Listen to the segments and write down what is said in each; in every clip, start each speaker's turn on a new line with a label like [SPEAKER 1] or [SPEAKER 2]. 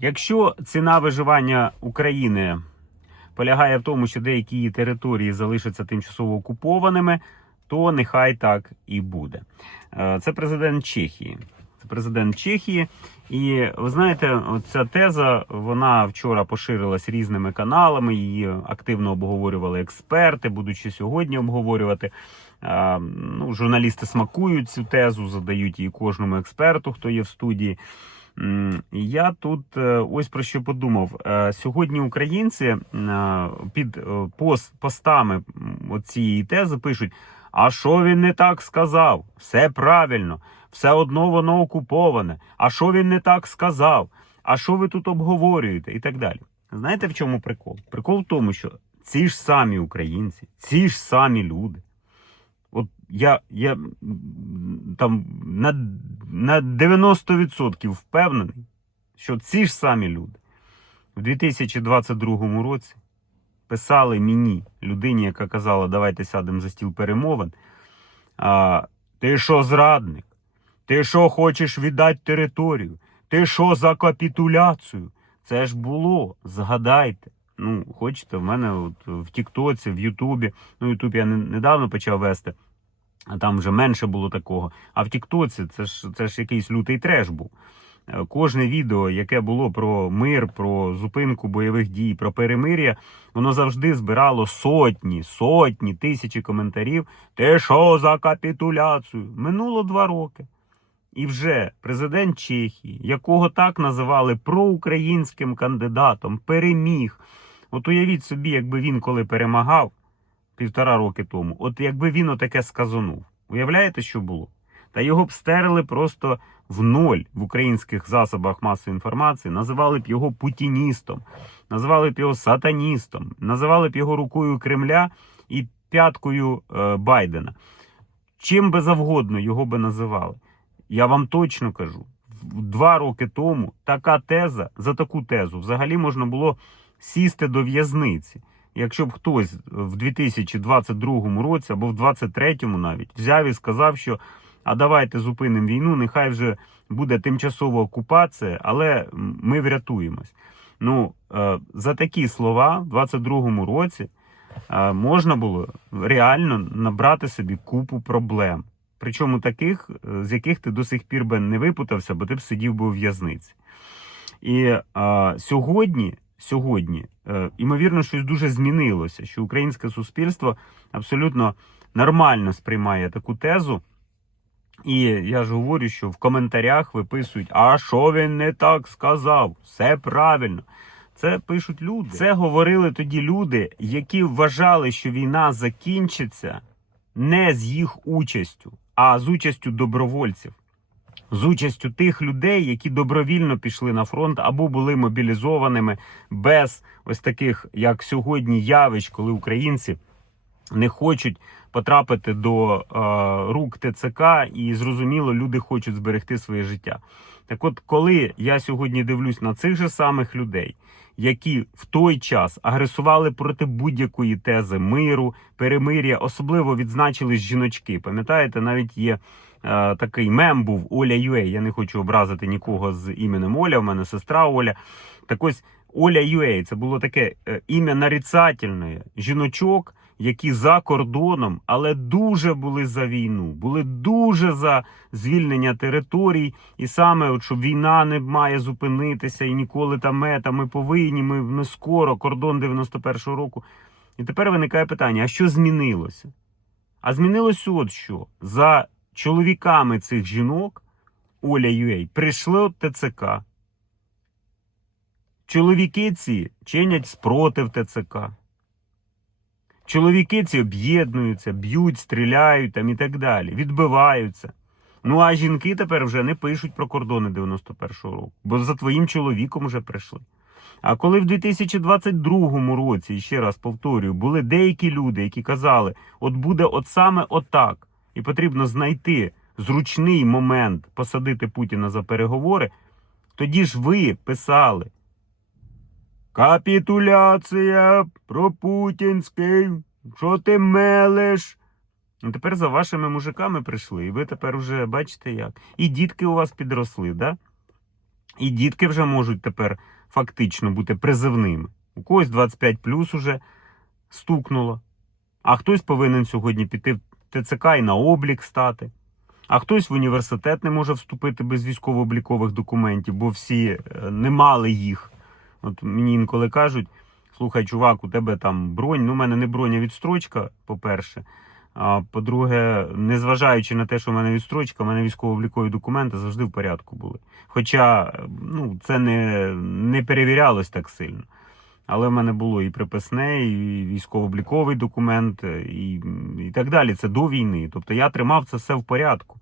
[SPEAKER 1] Якщо ціна виживання України полягає в тому, що деякі її території залишаться тимчасово окупованими, то нехай так і буде. Е, Це президент Чехії. Це президент Чехії. І ви знаєте, ця теза вона вчора поширилась різними каналами. Її активно обговорювали експерти, будуть ще сьогодні обговорювати. Е, Ну, журналісти смакують цю тезу, задають її кожному експерту, хто є в студії. Я тут е, ось про що подумав. Е, Сьогодні українці е, під пост, постами цієї тези пишуть: а що він не так сказав? Все правильно, все одно воно окуповане. А що він не так сказав? А що ви тут обговорюєте? І так далі. Знаєте в чому прикол? Прикол в тому, що ці ж самі українці, ці ж самі люди. От я, я там на, на 90% впевнений, що ці ж самі люди в 2022 році писали мені, людині, яка казала, давайте сядемо за стіл перемовин. А, ти що, зрадник? Ти що хочеш віддати територію? Ти що за капітуляцію? Це ж було, згадайте. Ну, хочете, в мене от в Тіктоці, в Ютубі. Ну, Ютуб я не- недавно почав вести, там вже менше було такого. А в Тіктоці це ж, це ж якийсь лютий треш був. Е, Кожне відео, яке було про мир, про зупинку бойових дій, про перемир'я, воно завжди збирало сотні, сотні, тисячі коментарів. Ти що за капітуляцію? Минуло два роки. І вже президент Чехії, якого так називали проукраїнським кандидатом, переміг. От уявіть собі, якби він коли перемагав півтора роки тому, от якби він отаке сказанув. Уявляєте, що було? Та його б стерли просто в ноль в українських засобах масової інформації, називали б його путіністом, називали б його сатаністом, називали б його рукою Кремля і п'яткою е, Байдена. Чим би завгодно його би називали. Я вам точно кажу, два роки тому така теза за таку тезу взагалі можна було сісти до в'язниці. Якщо б хтось в 2022 році або в 2023 навіть взяв і сказав, що а давайте зупинимо війну, нехай вже буде тимчасова окупація, але ми врятуємось. Ну, е, за такі слова в 22 році е, можна було реально набрати собі купу проблем. Причому таких, е, з яких ти до сих пір би не випутався, бо ти б сидів би у в'язниці. І е, сьогодні, сьогодні, е, ймовірно, щось дуже змінилося, що українське суспільство абсолютно нормально сприймає таку тезу. І я ж говорю, що в коментарях виписують, а що він не так сказав? Все правильно. Це пишуть люди. Це говорили тоді люди, які вважали, що війна закінчиться не з їх участю, а з участю добровольців. З участю тих людей, які добровільно пішли на фронт або були мобілізованими без ось таких, як сьогодні, явищ, коли українці не хочуть потрапити до е, рук ТЦК, і зрозуміло, люди хочуть зберегти своє життя. Так от, коли я сьогодні дивлюсь на цих же самих людей, які в той час агресували проти будь-якої тези миру, перемир'я, особливо відзначились жіночки. Пам'ятаєте, навіть є такий мем був Оля Юей. Я не хочу образити нікого з іменем Оля. У мене сестра Оля. Так ось Оля Юей це було таке е, ім'я нарицательне жіночок, які за кордоном, але дуже були за війну, були дуже за звільнення територій, і саме от, що війна не має зупинитися і ніколи там мета, ми повинні, ми, ми скоро, кордон 91-го року. І тепер виникає питання: а що змінилося? А змінилося от що за чоловіками цих жінок Оля Юей прийшли от ТЦК. Чоловіки ці чинять спротив ТЦК. Чоловіки ці об'єднуються, б'ють, стріляють там і так далі, відбиваються. Ну а жінки тепер вже не пишуть про кордони 91-го року, бо за твоїм чоловіком вже прийшли. А коли в 2022 році, ще раз повторюю, були деякі люди, які казали, от буде от саме отак, і потрібно знайти зручний момент посадити Путіна за переговори, тоді ж ви писали. Капітуляція пропутінський, що ти мелеш? Ну, тепер за вашими мужиками прийшли, і ви тепер вже бачите як. І дітки у вас підросли, да? І дітки вже можуть тепер фактично бути призивними. У когось 25 плюс уже стукнуло. А хтось повинен сьогодні піти ТЦК і на облік стати. А хтось в університет не може вступити без військово-облікових документів, бо всі е, не мали їх. От мені інколи кажуть: слухай, чувак, у тебе там бронь. Ну, у мене не бронь, а відстрочка, по-перше. А по-друге, незважаючи на те, що в мене відстрочка, в мене військово-облікові документи завжди в порядку були. Хоча е, ну, це не, не перевірялось так сильно. Але в мене було і приписне, і військово-обліковий документ, і, і так далі. Це до війни. Тобто я тримав це все в порядку.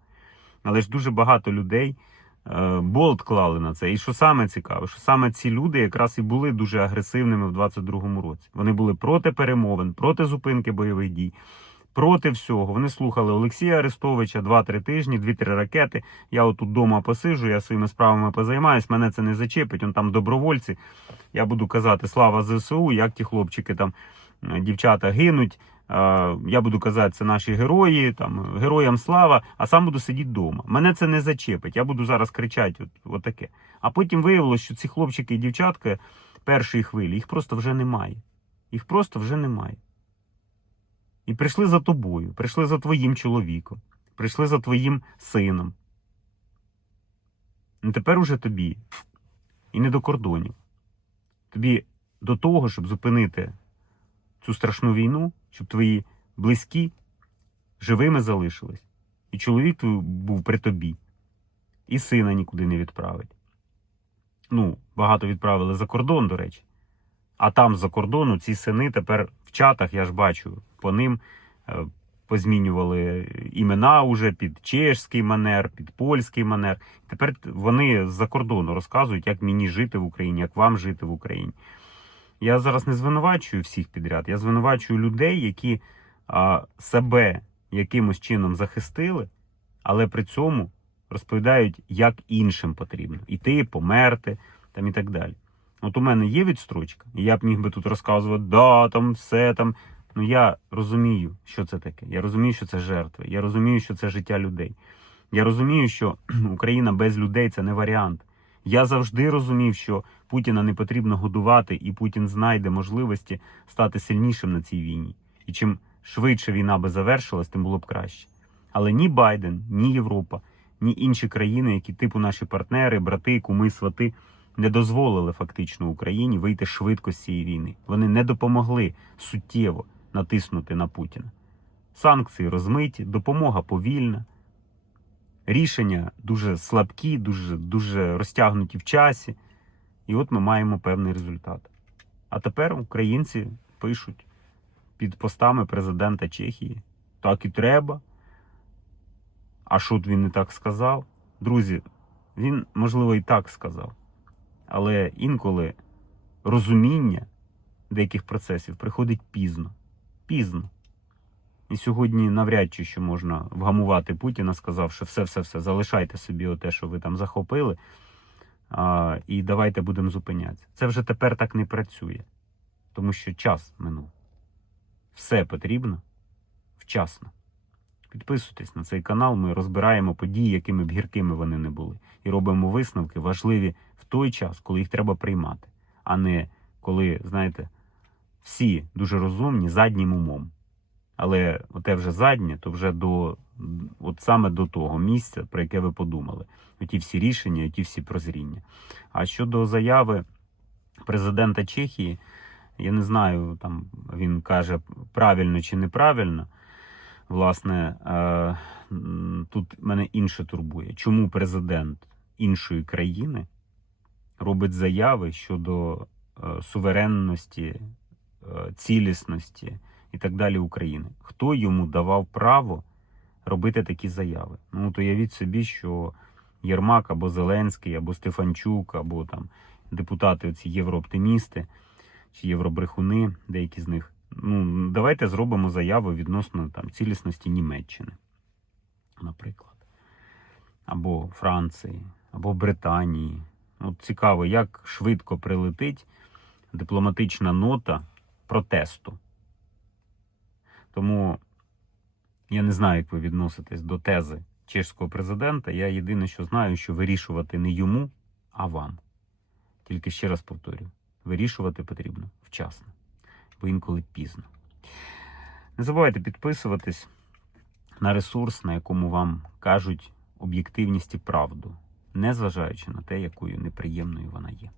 [SPEAKER 1] Але ж дуже багато людей е, болт клали на це. І що саме цікаве, що саме ці люди якраз і були дуже агресивними в 22-му році. Вони були проти перемовин, проти зупинки бойових дій, проти всього. Вони слухали Олексія Арестовича 2-3 тижні, 2-3 ракети. Я отут вдома посижу, я своїми справами позаймаюсь, мене це не зачепить. Он там добровольці. Я буду казати слава ЗСУ, як ті хлопчики там, е, дівчата гинуть. Е, Я буду казати, це наші герої, там героям слава, а сам буду сидіти вдома. Мене це не зачепить. Я буду зараз кричати, от, от таке. А потім виявилося, що ці хлопчики і дівчатка першої хвилі, їх просто вже немає. Їх просто вже немає. І прийшли за тобою, прийшли за твоїм чоловіком, прийшли за твоїм сином. Ну тепер уже тобі і не до кордонів. Тобі до того, щоб зупинити цю страшну війну, щоб твої близькі живими залишились, і чоловік твій був при тобі, і сина нікуди не відправить. Ну, багато відправили за кордон, до речі. А там за кордону ці сини тепер в чатах, я ж бачу, по ним е, позмінювали імена уже під чешський манер, під польський манер. Тепер вони з-за кордону розказують, як мені жити в Україні, як вам жити в Україні. Я зараз не звинувачую всіх підряд, я звинувачую людей, які а, себе якимось чином захистили, але при цьому розповідають, як іншим потрібно іти, померти там і так далі. От у мене є відстрочка, і я б міг би тут розказувати, да, там все там. Ну я розумію, що це таке. Я розумію, що це жертви. Я розумію, що це життя людей. Я розумію, що Україна без людей це не варіант. Я завжди розумів, що Путіна не потрібно годувати, і Путін знайде можливості стати сильнішим на цій війні. І чим швидше війна би завершилась, тим було б краще. Але ні Байден, ні Європа, ні інші країни, які типу наші партнери, брати, куми, свати, не дозволили фактично Україні вийти швидко з цієї війни. Вони не допомогли суттєво натиснути на Путіна. Санкції розмиті, допомога повільна, рішення дуже слабкі, дуже, дуже розтягнуті в часі. І от ми маємо певний результат. А тепер українці пишуть під постами президента Чехії: так і треба. А що він не так сказав? Друзі, він, можливо, і так сказав. Але інколи розуміння деяких процесів приходить пізно. Пізно. І сьогодні навряд чи що можна вгамувати Путіна, сказавши все-все-все, залишайте собі те, що ви там захопили, а, і давайте будемо зупинятися. Це вже тепер так не працює, тому що час минув. Все потрібно вчасно. Підписуйтесь на цей канал, ми розбираємо події, якими б гіркими вони не були. І робимо висновки важливі в той час, коли їх треба приймати, а не коли, знаєте, всі дуже розумні заднім умом. Але оте вже заднє, то вже до от саме до того місця, про яке ви подумали. Оті всі рішення, оті всі прозріння. А щодо заяви президента Чехії, я не знаю, там він каже правильно чи неправильно. Власне, е, тут мене інше турбує. Чому президент іншої країни робить заяви щодо е, суверенності, цілісності і так далі України? Хто йому давав право робити такі заяви? Ну, то уявіть собі, що Єрмак або Зеленський, або Стефанчук, або там депутати, оці єврооптимісти чи євробрехуни, деякі з них. Ну, давайте зробимо заяву відносно там цілісності Німеччини, наприклад, або Франції, або Британії. От цікаво, як швидко прилетить дипломатична нота протесту. Тому я не знаю, як ви відноситесь до тези чешського президента. Я єдине, що знаю, що вирішувати не йому, а вам. Тільки ще раз повторюю: вирішувати потрібно вчасно, бо інколи пізно. Не забувайте підписуватись на ресурс, на якому вам кажуть об'єктивність і правду, незважаючи на те, якою неприємною вона є.